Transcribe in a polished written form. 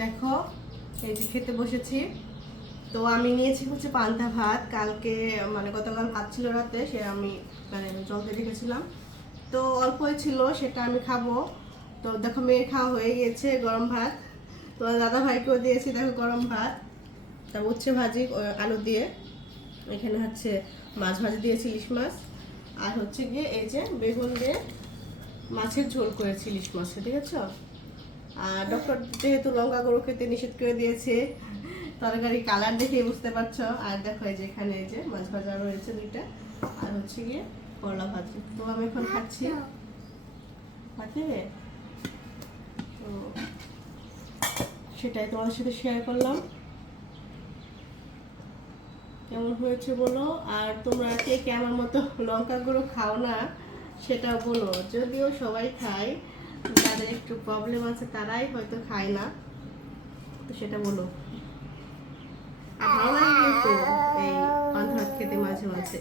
দেখো এই যে খেতে বসেছি। তো আমি নিয়েছি হচ্ছে পান্তা ভাত। কালকে মানে গতকাল ভাত ছিল রাতে, সে আমি মানে জল দিয়ে রেখেছিলাম। তো অল্পই ছিল, সেটা আমি খাবো। তো দেখো মেয়ের খাওয়া হয়ে গেছে গরম ভাত। তো দাদা ভাইকেও দিয়েছি দেখো গরম ভাত। তারপর উচ্ছে ভাজি আলু দিয়ে, এখানে হচ্ছে মাছ ভাজি দিয়েছি ইলিশ মাছ, আর হচ্ছে গিয়ে এই যে বেগুন দিয়ে মাছের ঝোল করেছি ইলিশ মাছের, ঠিক আছে। আর ডক্টর যেহেতু লঙ্কা গুঁড়ো খেতে নিষেধ করে দিয়েছে, তরকারি কালার দেখে বুঝতে পারছো। আর দেখো এই যে এখানে এই যে মাছ ভাজা রয়েছে দুইটা, আর হচ্ছে গিয়ে করলা ভাজি। তো আমি এখন খাচ্ছি ভাত নেবে, তো সেটাই তোমাদের সাথে শেয়ার করলাম। কেমন হয়েছে বলো। আর তোমরা কে কে আমার মতো লঙ্কা গুঁড়ো খাও না সেটাও বলো। যদিও সবাই খায়, যাদের একটু প্রবলেম আছে তারাই হয়তো খায় না, তো সেটা বলো। আর ভালো লাগে কিন্তু এই পান্তা ভাত খেতে মাঝে মাঝে।